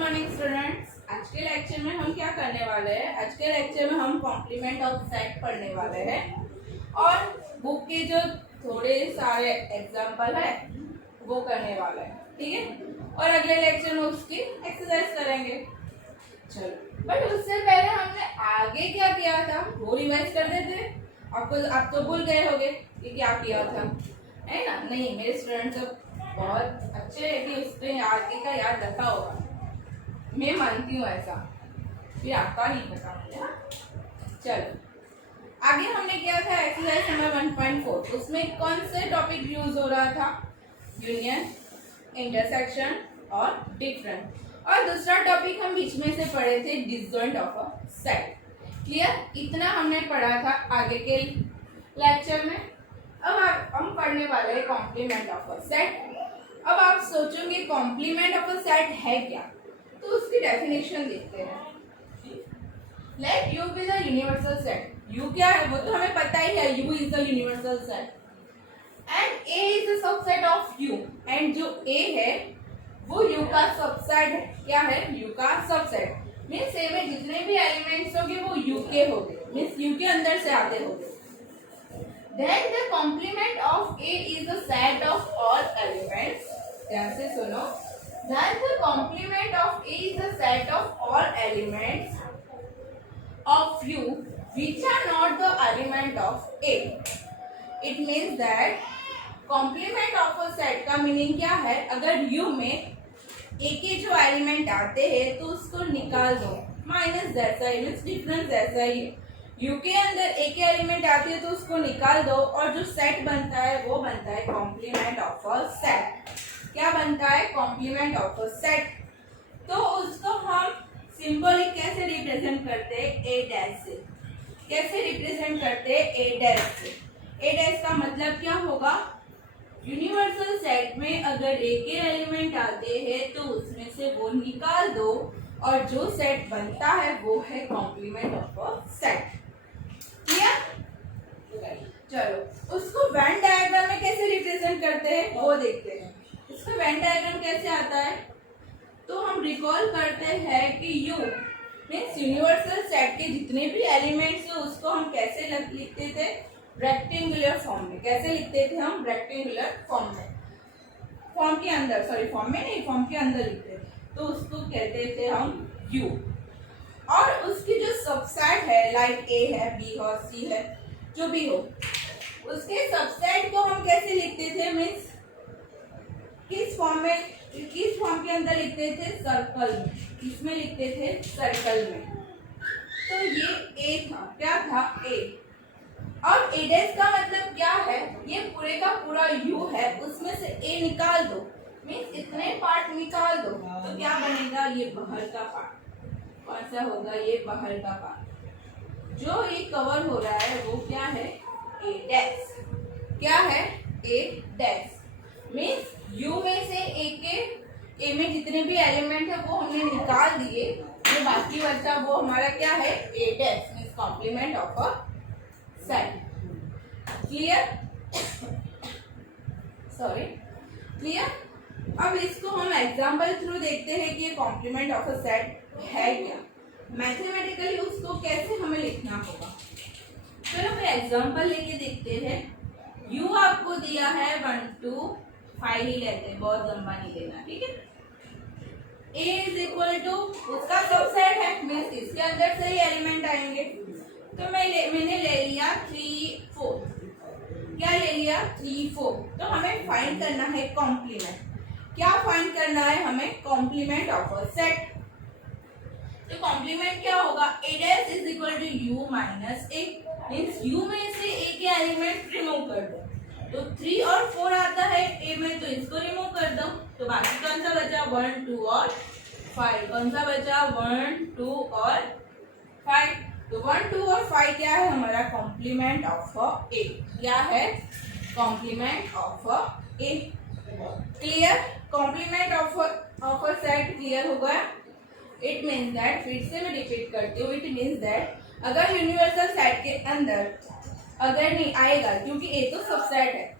Morning students. आज के lecture में हम क्या करने वाले हैं? आज के लेक्चर में हम कॉम्प्लीमेंट ऑफ सेट पढ़ने वाले हैं और बुक के जो थोड़े सारे एग्जाम्पल है वो करने वाले हैं, ठीक है। और अगले लेक्चर में उसकी एक्सरसाइज करेंगे। चलो, बट उससे पहले हमने आगे क्या किया था वो रिवाइज कर देते। आप तो भूल गए होंगे कि क्या किया था, है ना? नहीं, मेरे स्टूडेंट्स सब बहुत अच्छे है कि उसने का याद रखा होगा। मैं मानती हूँ ऐसा, फिर आपका नहीं पता मुझे। हाँ, चलो आगे हमने किया था एक्सरसाइज नंबर 1.4। उसमें कौन से टॉपिक यूज हो रहा था? यूनियन, इंटरसेक्शन और डिफरेंट। और दूसरा टॉपिक हम बीच में से पढ़े थे disjoint of a set. Clear? इतना हमने पढ़ा था आगे के लेक्चर में। अब हम पढ़ने वाले हैं कॉम्प्लीमेंट ऑफ अ सेट। अब आप सोचोगे कॉम्प्लीमेंट ऑफ अ सेट है क्या, तो उसकी डेफिनेशन देखते हैं। Let you be the universal set. You क्या है वो तो हमें पता ही है, U is the universal set and A is the subset of you. And जो ए है वो यू का सबसेट है। क्या है? यू का सबसेट। मीन्स ए में जितने भी एलिमेंट्स होंगे वो यू के होंगे, मीन्स यू के अंदर से आते होंगे। Then the complement of A is the set of all elements. ध्यान से सुनो। Then the complement of A is the set of all elements of U which are not the element of A. It means that complement of a set का meaning क्या है? अगर U में A के जो एलिमेंट आते हैं तो उसको निकाल दो। माइनस जैसा ही, मीन्स डिफरेंस जैसा ही। यू के अंदर ए के एलिमेंट आती है तो उसको निकाल दो और जो सेट बनता है वो बनता है कॉम्प्लीमेंट ऑफ अ सेट। क्या बनता है? Complement of a set. तो उसको हम सिंबली कैसे रिप्रेजेंट करते हैं? ए डैश से। कैसे रिप्रेजेंट करते हैं? ए डैश से। ए डैश का मतलब क्या होगा? यूनिवर्सल सेट में अगर ए के एलिमेंट आते हैं तो उसमें से वो निकाल दो और जो सेट बनता है वो है कॉम्प्लीमेंट ऑफ अ सेट। चलो उसको वेन डायग्राम में कैसे रिप्रेजेंट करते हैं वो देखते हैं। इसका वेन डायग्राम कैसे आता है? तो हम रिकॉल करते हैं कि यू मीन्स यूनिवर्सल सेट के जितने भी एलिमेंट्स हैं उसको हम कैसे लिखते थे? रेक्टेंगुलर फॉर्म में। कैसे लिखते थे हम? रेक्टेंगुलर फॉर्म में। फॉर्म के अंदर, सॉरी फॉर्म में नहीं, फॉर्म के अंदर लिखते थे तो उसको कहते थे हम यू। और उसकी जो सबसेट है, लाइक ए है, बी और सी है, जो भी हो, उसके सबसेट को हम कैसे लिखते थे? मीन्स किस फॉर्म में, किस फॉर्म के अंदर लिखते थे? सर्कल में। किसमें लिखते थे? सर्कल में। तो ये ए था। क्या था? ए। और ए डैश का मतलब क्या है? ये पूरे का पूरा यू है, उसमें से ए निकाल दो, मीन्स इतने पार्ट निकाल दो तो क्या बनेगा? ये बाहर का पार्ट। कौन सा होगा? ये बाहर का पार्ट। जो ये कवर हो रहा है वो क्या है? A dash. क्या है? A dash. मीन्स यू में से ए में जितने भी एलिमेंट है वो हमने निकाल दिए, जो बाकी बचा वो हमारा क्या है? A dash. Means complement of a set. Clear? Sorry, clear? अब इसको हम एग्जाम्पल थ्रू देखते हैं कि ये कॉम्प्लीमेंट ऑफ अ सेट है क्या। मैथमेटिकली उसको कैसे हमें लिखना होगा। चलो फिर एग्जाम्पल लेके देखते हैं। यू आपको दिया है 1 to 5 ही लेते हैं, बहुत लंबा नहीं लेना, ठीक है। ए इज इक्वल टू उसका सबसेट है, मीन्स इसके अंदर से ही एलिमेंट आएंगे। तो मैंने ले लिया 3, 4। क्या ले लिया? 3, 4। तो हमें फाइंड करना है कॉम्प्लीमेंट। क्या फाइंड करना है हमें? Complement of a set. तो कॉम्प्लीमेंट क्या होगा? A dash is equal to U minus A. Means U में से ए के एलिमेंट रिमूव कर दो। तो 3 और 4 आता है ए में, तो इसको रिमूव कर दो। तो बाकी कौन सा बचा? 1, 2 और 5। कौन सा बचा? 1, 2 और 5। तो 1, 2 और 5 क्या है? हमारा कॉम्प्लीमेंट ऑफ अ ए। क्या है? Complement of a A. Clear? Complement of a set clear हो गया। इट मीन्स दैट, फिर से मैं रिपीट करती हूँ, इट मीन्स दैट अगर यूनिवर्सल सेट के अंदर अगर नहीं आएगा, क्योंकि ए तो सबसेट है,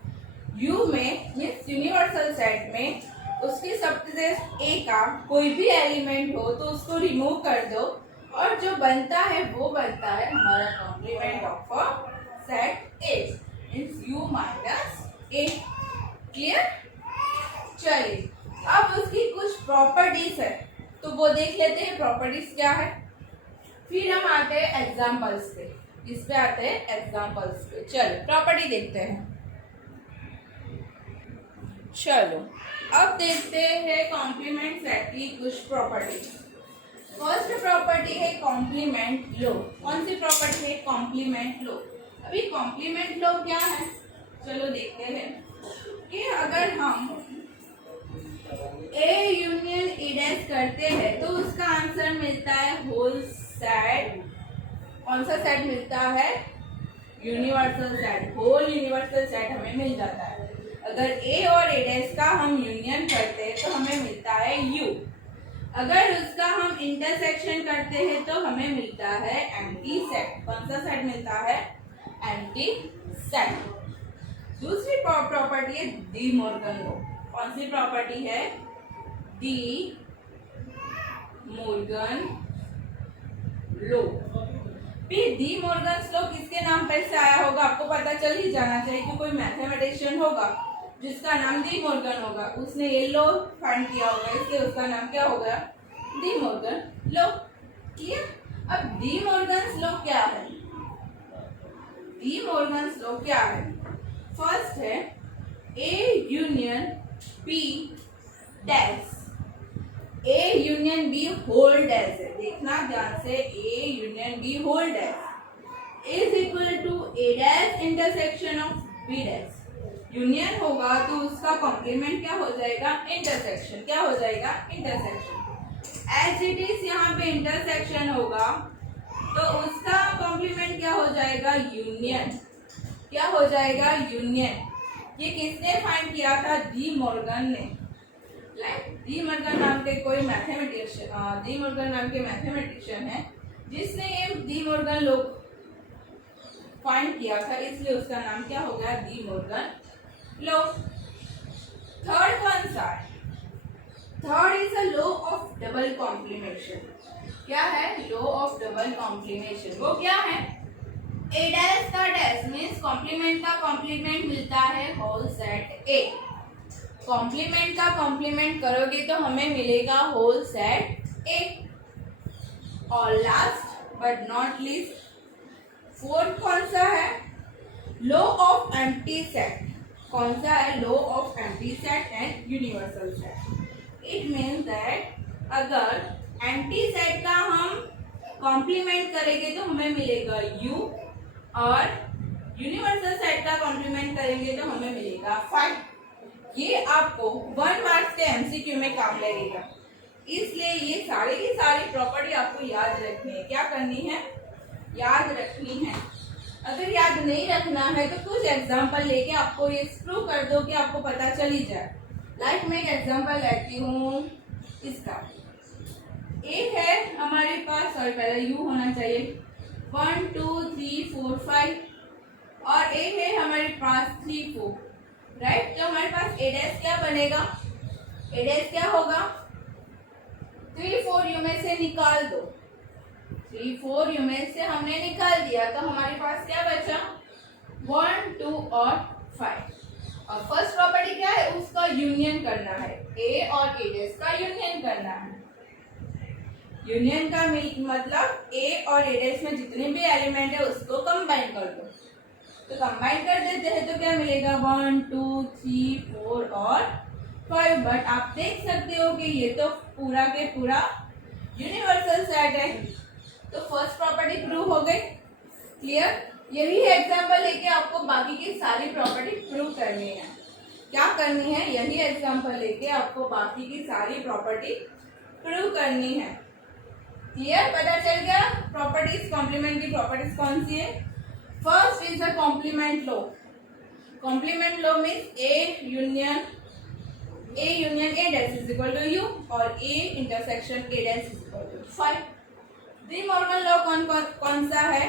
यू में मीन्स यूनिवर्सल सेट में उसके सबसेट ए का कोई भी एलिमेंट हो तो उसको रिमूव कर दो और जो बनता है वो बनता है हमारा complement of a set A, means u minus A. Clear? चलिए अब उसकी कुछ प्रॉपर्टीज है तो वो देख लेते हैं प्रॉपर्टीज क्या है, फिर हम आते हैं एग्जांपल्स पे। इस पे आते हैं एग्जांपल्स पे। चलो प्रॉपर्टी देखते हैं। चलो अब देखते हैं कॉम्प्लीमेंट सेट की कुछ प्रॉपर्टी। फर्स्ट प्रॉपर्टी है कॉम्प्लीमेंट लो। कौन सी प्रॉपर्टी है? कॉम्प्लीमेंट लो। अभी कॉम्प्लीमेंट लो क्या है, चलो देखते हैं कि अगर हम ए यूनियन ए डैश करते हैं तो उसका आंसर मिलता है होल सेट। कौन सा सेट मिलता है? Universal set. Whole universal set हमें मिल जाता है। अगर ए और ए डैश का हम यूनियन करते हैं तो हमें मिलता है यू। अगर उसका हम इंटरसेक्शन करते हैं तो हमें मिलता है एंटी सेट। कौन सा सेट मिलता है? Anti set. दूसरी प्रॉपर्टी है डी मॉर्गन लो। कौन सी प्रॉपर्टी है? डी मॉर्गन लो। डी मॉर्गन लो किसके नाम पर से आया होगा? आपको पता चल ही जाना चाहिए कि कोई मैथमेटिशियन होगा जिसका नाम डी मॉर्गन होगा, उसने ये लो फाइंड किया होगा, इसलिए उसका नाम क्या होगा? De Morgan law. क्लियर? अब डी मॉर्गन लो क्या है? डी मॉर्गन लो क्या है? फर्स्ट है A union B dash. A union B whole dash है, देखना ध्यान से, A union B whole dash is equal to A dash intersection of B dash. Union होगा तो उसका कॉम्प्लीमेंट क्या हो जाएगा? इंटरसेक्शन। क्या हो जाएगा? इंटरसेक्शन। एज इट इज यहाँ पे इंटरसेक्शन होगा तो उसका कॉम्प्लीमेंट क्या हो जाएगा? यूनियन। क्या हो जाएगा? यूनियन। ये किसने फाइंड किया था? डी मॉर्गन ने। डी मॉर्गन नाम के कोई मैथमेटिशियन, डी मॉर्गन नाम के मैथमेटिशियन है जिसने ये डी मॉर्गन लो फाइंड किया था, इसलिए उसका नाम क्या हो गया? डी मॉर्गन लो। थर्ड कौन सा है? Third is a law of double complementation. क्या है? Law of double complementation. वो क्या है? ए डैश का डैश मीन्स कॉम्प्लीमेंट का कॉम्प्लीमेंट मिलता है होल सेट ए। कॉम्प्लीमेंट का कॉम्प्लीमेंट करोगे तो हमें मिलेगा होल सेट ए। और last but not least fourth कौन सा है? Law of empty set. कौन सा है? Law of empty set and universal set. It means that अगर एम्प्टी सेट का हम कॉम्प्लीमेंट करेंगे तो हमें मिलेगा यू, और यूनिवर्सल सेट का कॉम्प्लीमेंट करेंगे तो हमें मिलेगा 5। ये आपको 1 मार्क्स के एमसीक्यू में काम लगेगा, इसलिए ये सारी की सारी प्रॉपर्टी आपको याद रखनी है। क्या करनी है? याद रखनी है। अगर याद नहीं रखना है तो कुछ एग्जांपल लेके आपको ये प्रूव कर दो कि आपको पता चल ही जाए। लाइक मैं एक एग्जांपल लेती हूँ इसका। एक है हमारे पास, सॉरी पहले यू होना चाहिए, 1 2 3 4 5, और ए है हमारे पास 3 4, राइट। तो हमारे पास ए डैश क्या बनेगा? ए डैश क्या होगा? 3 4 यू में से निकाल दो। 3 4 यू में से हमने निकाल दिया तो हमारे पास क्या बचा? 1 2 और 5। और फर्स्ट प्रॉपर्टी क्या है? उसका यूनियन करना है। ए और ए डैश का यूनियन करना है। यूनियन का मतलब ए और ए डैश में जितने भी एलिमेंट है उसको कंबाइन कर दो। तो कंबाइन कर देते हैं तो क्या मिलेगा? 1 2 3 4 और 5। बट आप देख सकते हो कि ये तो पूरा के पूरा यूनिवर्सल सेट है, तो फर्स्ट प्रॉपर्टी प्रूव हो गई। क्लियर? यही एग्जांपल लेके आपको बाकी की सारी प्रॉपर्टी प्रूव करनी है। क्या करनी है? यही एग्जांपल लेके आपको बाकी की सारी प्रॉपर्टी प्रूव करनी है। क्लियर? पता चल गया प्रॉपर्टीज, कॉम्प्लीमेंट की प्रॉपर्टीज कौन सी है? First is the complement law. Complement law means A union A dash is equal to U, और A intersection A dash is equal to 5। De Morgan law कौन सा है?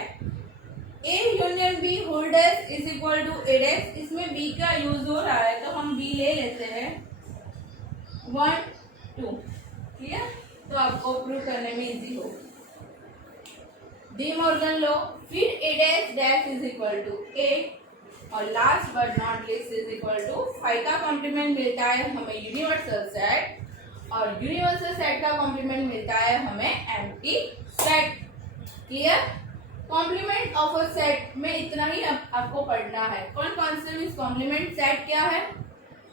A union B whole dash is equal to A dash. इसमें B का use हो रहा है तो हम बी ले लेते हैं। 1 2। क्लियर? तो आपको प्रूव करने में इजी हो। डी मॉर्गन लॉ, फिर A dash dash is equal to A, और last but not least is equal to 5 का कॉम्प्लीमेंट मिलता है हमें यूनिवर्सल सेट, और यूनिवर्सल सेट का कॉम्प्लीमेंट मिलता है हमें empty set. Clear? Complement of a set में इतना ही आपको पढ़ना है। कौन कौन से मींस कॉम्प्लीमेंट सेट क्या है,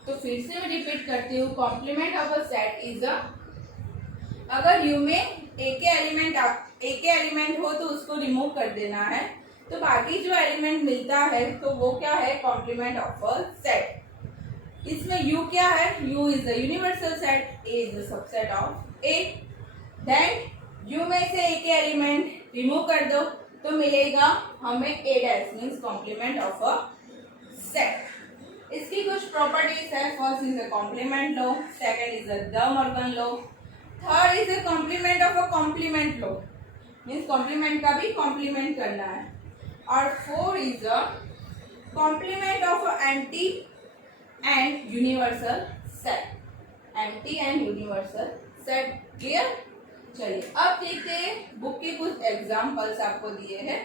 तो फिर से मैं रिपीट करती हूँ। Complement of a set is a, अगर यू में एक के एलिमेंट हो तो उसको रिमूव कर देना है, तो बाकी जो एलिमेंट मिलता है तो वो क्या है, कॉम्प्लीमेंट ऑफ अ सेट। इसमें यू क्या है, U is the universal set, A is the subset of A. Then U में से ए के एलिमेंट रिमूव कर दो तो मिलेगा हमें A dash means complement of a set. इसकी कुछ प्रॉपर्टीज है। First is a complement law, second is a De Morgan law, third is a complement of a complement law means complement का भी कॉम्प्लीमेंट करना है, और four is a complement of empty and universal set, empty and universal set. Clear? चलिए अब देखते हैं book के कुछ एग्जाम्पल्स आपको दिए हैं,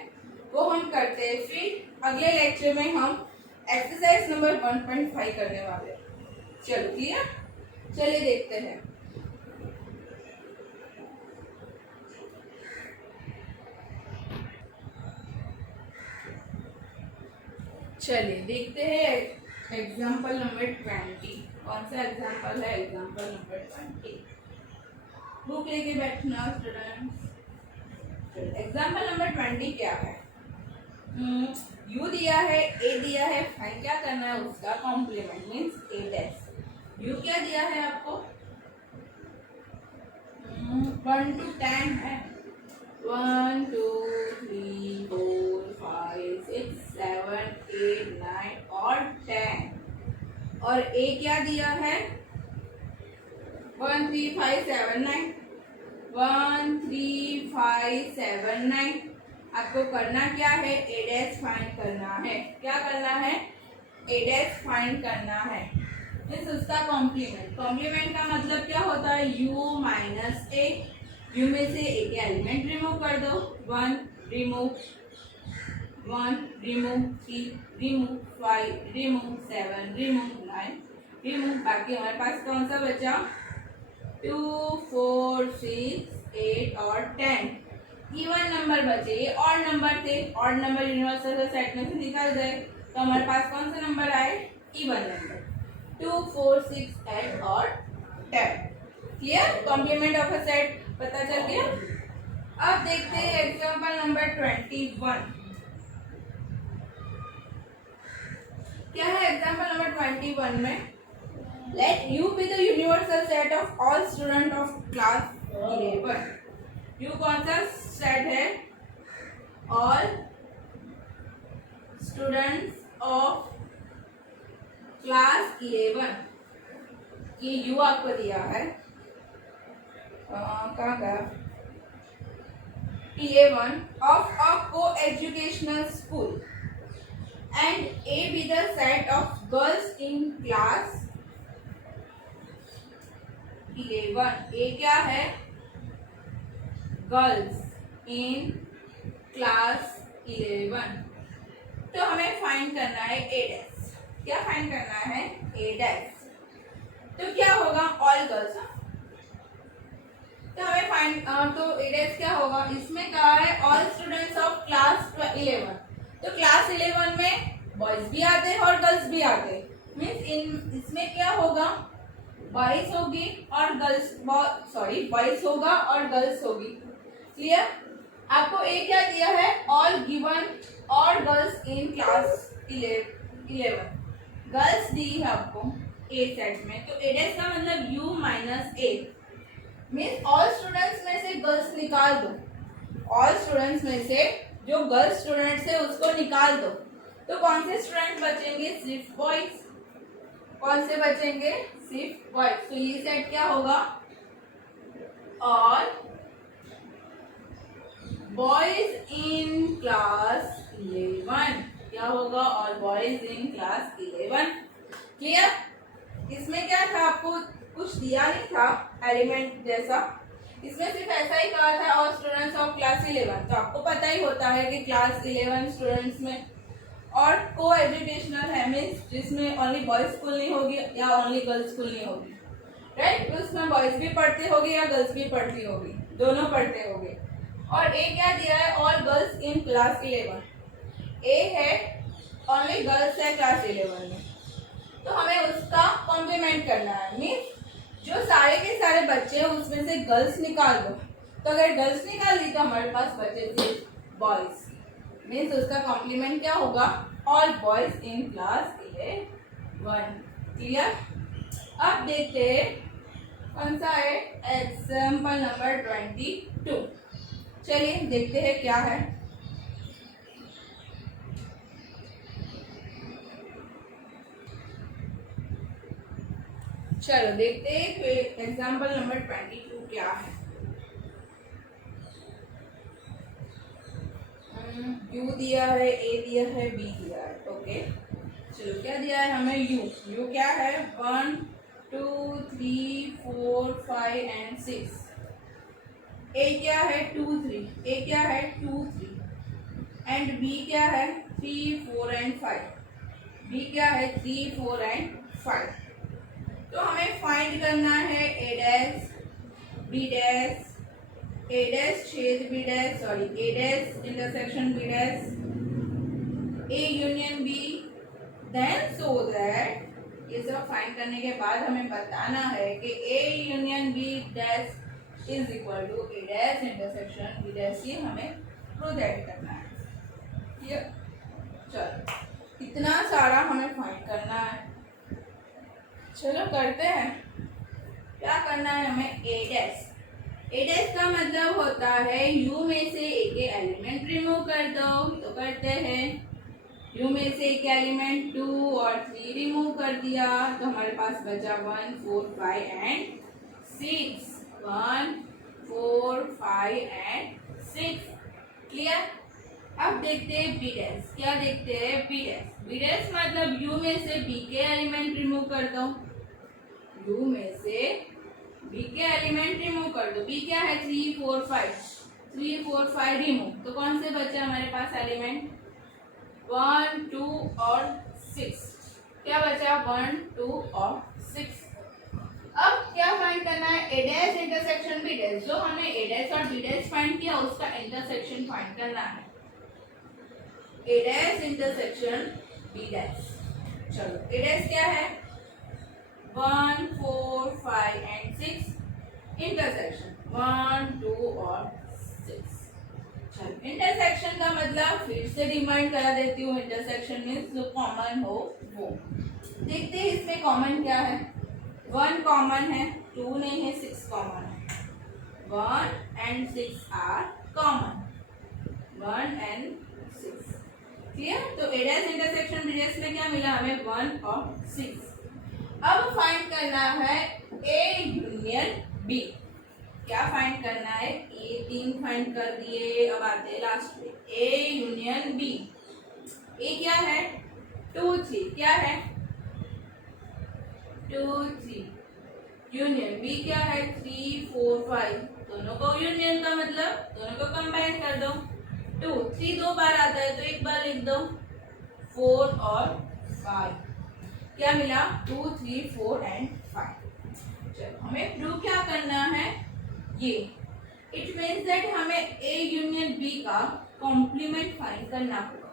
वो हम करते हैं, फिर अगले लेक्चर में हम एक्सरसाइज नंबर 1.5 करने वाले हैं। चलो क्लियर? चलिए देखते हैं। चलिए देखते हैं एग्जाम्पल नंबर 20। कौन सा एग्जाम्पल है? Example number 20। बुक लेके बैठना स्टूडेंट्स। एग्जाम्पल नंबर 20 क्या है? यू दिया है, ए दिया है, फाइंड क्या करना है उसका complement means A dash. U क्या दिया है आपको? 1 to 10 है, 1 2 3 4 5 6 7 8 9 और 10, और ए क्या दिया है? 1 3 5 7 9, 1 3 5 7 9। आपको करना क्या है? ए डैश फाइंड करना है। क्या करना है? ए डैश फाइंड करना है मीन्स उसका कॉम्प्लीमेंट। कॉम्प्लीमेंट का मतलब क्या होता है? You minus A. यू में से ए के एलिमेंट रिमूव कर दो, 1 remove, 3 remove, 5 remove, 7 remove, 9 remove. बाकी हमारे पास कौन सा बचा? 2 4 6 8 और 10 इवन नंबर बचे। ये ऑड नंबर थे, ऑड नंबर यूनिवर्सल सेट में से निकल गए, तो हमारे पास कौन सा नंबर आए? इवन नंबर, 2 4 6 8 और 10। Clear? Complement of a set पता चल गया। अब देखते हैं एग्जांपल नंबर 21। क्या है एग्जांपल नंबर 21 में? Let you be the universal set of all student of class 11। You कौन सा सेट है? All students of class 11। ये यू आपको दिया है कहाँ का? 11 ऑफ अ को educational school and A be the set of girls in class 11। ए क्या है? Girls in class 11। तो हमें फाइंड करना है ए डैश। क्या फाइंड करना है? A dash. तो क्या होगा? All girls. तो हमें फाइंड तो ए डैश क्या होगा? इसमें कहा है ऑल स्टूडेंट्स ऑफ क्लास 11। तो क्लास 11 में बॉयज भी आते हैं और गर्ल्स भी आते हैं मीन्स इसमें क्या होगा? बॉयज होगी और गर्ल्स, बॉयज होगा और गर्ल्स होगी। क्लियर? आपको ए क्या दिया है? ऑल गिवन और गर्ल्स इन क्लास 11। गर्ल्स दी है आपको ए सेट में, तो ए डैश का मतलब you minus A means all students में से गर्ल्स निकाल दो। ऑल स्टूडेंट्स में से जो गर्ल्स स्टूडेंट्स है उसको निकाल दो, तो कौन से स्टूडेंट बचेंगे? सिर्फ बॉयज। कौन से बचेंगे? सिर्फ बॉयज। तो ये सेट क्या होगा? All boys in class 11। क्या होगा? All boys in class 11। Clear? इसमें क्या था? आपको कुछ दिया नहीं था एलिमेंट जैसा, इसमें सिर्फ ऐसा ही कहा था और स्टूडेंट्स ऑफ क्लास 11। तो आपको पता ही होता है कि क्लास 11 स्टूडेंट्स में और को एजुकेशनल है, मीन्स जिसमें ओनली बॉयज स्कूल नहीं होगी या ओनली गर्ल्स स्कूल नहीं होगी, राइट। तो उसमें बॉयज भी पढ़ते होंगे या गर्ल्स भी पढ़ती होगी, दोनों पढ़ते होंगे। और ए क्या दिया है, ऑल गर्ल्स इन क्लास 11। ए है ओनली गर्ल्स है क्लास 11 में, तो हमें उसका कॉम्प्लीमेंट करना है, मीन्स जो सारे के सारे बच्चे हैं उसमें से गर्ल्स निकाल दो। तो अगर गर्ल्स निकाल दी तो हमारे पास बचे सिर्फ बॉयज, मीन्स उसका कॉम्प्लीमेंट क्या होगा, all boys in class 11। Clear. अब देखते हैं कौन सा है, एग्जाम्पल नंबर 22। चलिए देखते हैं क्या है। चलो देखते हैं एग्जाम्पल नंबर 22 क्या है। यू दिया है, ए दिया है, बी दिया है। ओके चलो क्या दिया है हमें, यू। यू क्या है, 1 2 3 4 5 एंड 6। ए क्या है 2 3, ए क्या है 2 3 एंड बी क्या है 3 4 एंड 5। बी क्या है 3 4 एंड 5। तो हमें फाइंड करना है A dash B dash, A dash छेद B dash, sorry A dash intersection B dash, A union B. Then so that ये सब फाइंड करने के बाद हमें बताना है कि A union B dash is equal to A dash intersection B dash. ये हमें प्रूव करना है। ये चलो इतना सारा हमें फाइंड करना है, चलो करते हैं। क्या करना है हमें, ए डैश। ए डैश का मतलब होता है यू में से एक एलिमेंट रिमूव कर दो। तो करते हैं, यू में से एक एलिमेंट 2 और 3 रिमूव कर दिया तो हमारे पास बचा 1 4 5 एंड 6। 1 4 5 एंड 6। क्लियर। अब देखते हैं बी डैश। क्या देखते हैं, बी डैश। बी डैश मतलब यू में से बी के एलिमेंट रिमूव कर दो। यू में से बी के एलिमेंट रिमूव कर दो। बी क्या है 3 4 5, 3 4 5 रिमूव। तो कौन से बचे हमारे पास एलिमेंट, 1 2 और 6। क्या बचा 1 2 और 6। अब क्या फाइंड करना है, A dash intersection B dash. जो हमने ए डैश और बी डैश फाइंड किया उसका इंटरसेक्शन फाइंड करना है, A dash intersection B dash. चलो ए डैश क्या है 1 4 5 एंड 6, इंटरसेक्शन 1 2 और 6। चलो इंटरसेक्शन का मतलब फिर से रिमाइंड करा देती हूँ, इंटरसेक्शन मीन्स जो कॉमन हो वो। देखते हैं इसमें कॉमन क्या है, 1 कॉमन है, 2 नहीं है, 6 कॉमन है। 1 and 6 are common, 1 and 6। Clear. तो A dash intersection B dash में क्या मिला हमें, 1 और 6। अब फाइंड करना है ए यूनियन बी। क्या फाइंड करना है, ए 3 फाइंड कर दिए। अब आते हैं लास्ट में, ए यूनियन बी। ए क्या है 2 3, क्या है 2 3। यूनियन बी क्या है 3 4 5। दोनों को यूनियन का मतलब दोनों को कंबाइन कर दो। 2 3 2 बार आता है तो एक बार लिख दो, 4 और 5। क्या मिला 2 3 4 एंड 5। चलो हमें प्रूव क्या करना है, ये इट मीन्स दैट हमें ए यूनियन बी का कॉम्प्लीमेंट फाइंड करना होगा।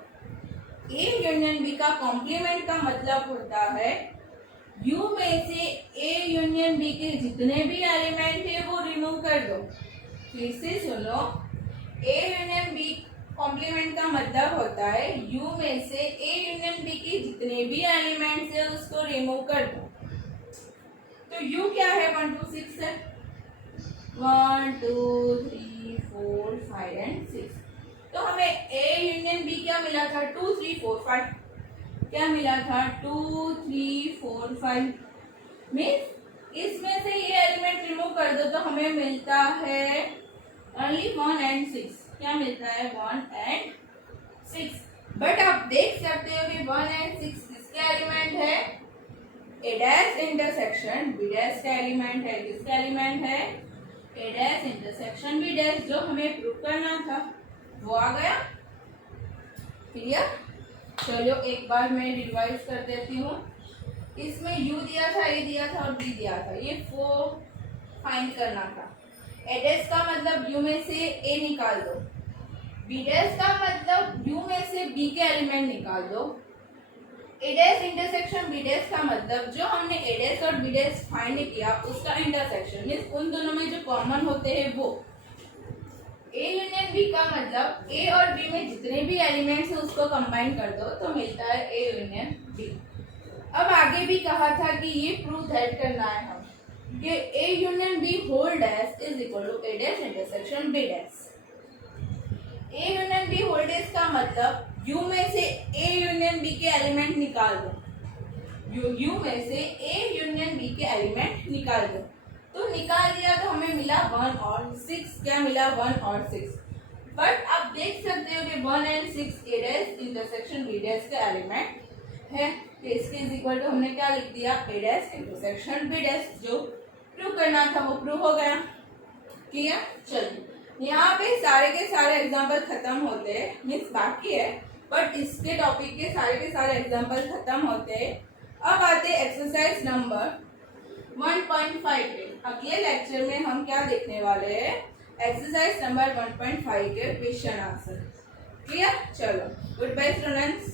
ए यूनियन बी का कॉम्प्लीमेंट का मतलब होता है यू में से ए यूनियन बी के जितने भी एलिमेंट है वो रिमूव कर दो। फिर से सुनो, ए यूनियन बी कॉम्प्लीमेंट का मतलब होता है यू में से ए यूनियन बी के जितने भी एलिमेंट्स है उसको रिमूव कर दो। तो यू क्या है 1 2 6 है, 1 2 3 4 5 एंड 6। तो हमें ए यूनियन बी क्या मिला था 2 3 4 5। क्या मिला था 2 3 4 5। मीन्स इसमें से ये एलिमेंट रिमूव कर दो तो हमें मिलता है ओनली 1 एंड 6। क्या मिलता है 1 एंड 6। बट आप देख सकते हो कि 1 एंड 6 किसके एलिमेंट है, A dash intersection B dash का एलिमेंट है, किसका एलिमेंट है, A dash intersection B dash, जो हमें प्रूव करना था वो आ गया। क्लियर? चलो एक बार मैं रिवाइज कर देती हूँ। इसमें u दिया था, a दिया था और b दिया था, ये 4 फाइंड करना था। ए डैश का मतलब u में से a निकाल दो, b डैश का मतलब u में से b के एलिमेंट निकाल दो, ए डैश इंटरसेक्शन बी डैश का मतलब जो हमने ए डैश और बी डैश फाइंड किया उसका इंटरसेक्शन, मीन्स उन दोनों में जो कॉमन होते हैं वो। ए यूनियन बी का मतलब ए और बी में जितने भी एलिमेंट्स हैं उसको कंबाइन कर दो तो मिलता है ए यूनियन बी। अब आगे भी कहा था कि ये प्रूव दैट करना है हम कि A union B whole dash is equal to A dash intersection B dash. A union B whole dash का मतलब U में से A यूनियन B के एलिमेंट निकाल दो, U में से A यूनियन B के एलिमेंट निकाल दो। तो निकाल दिया तो हमें मिला 1 और 6, क्या मिला 1 और 6। बट आप देख सकते हो कि 1 and 6 A dash intersection B dash के एलिमेंट है, तो इसके इज इक्वल टू हमने क्या लिख दिया, A dash intersection B dash. जो प्रूव करना था वो प्रूव हो गया। क्लियर? चलिए यहाँ पे सारे के सारे एग्जाम्पल खत्म होते हैं, मीन्स बाकी है बट इसके टॉपिक के सारे एग्जाम्पल खत्म होते हैं। अब आते एक्सरसाइज नंबर 1.5 पे। अगले लेक्चर में हम क्या देखने वाले हैं, एक्सरसाइज नंबर 1.5 के क्वेश्चन आंसर। क्लियर? चलो गुड बाय स्टूडेंट्स।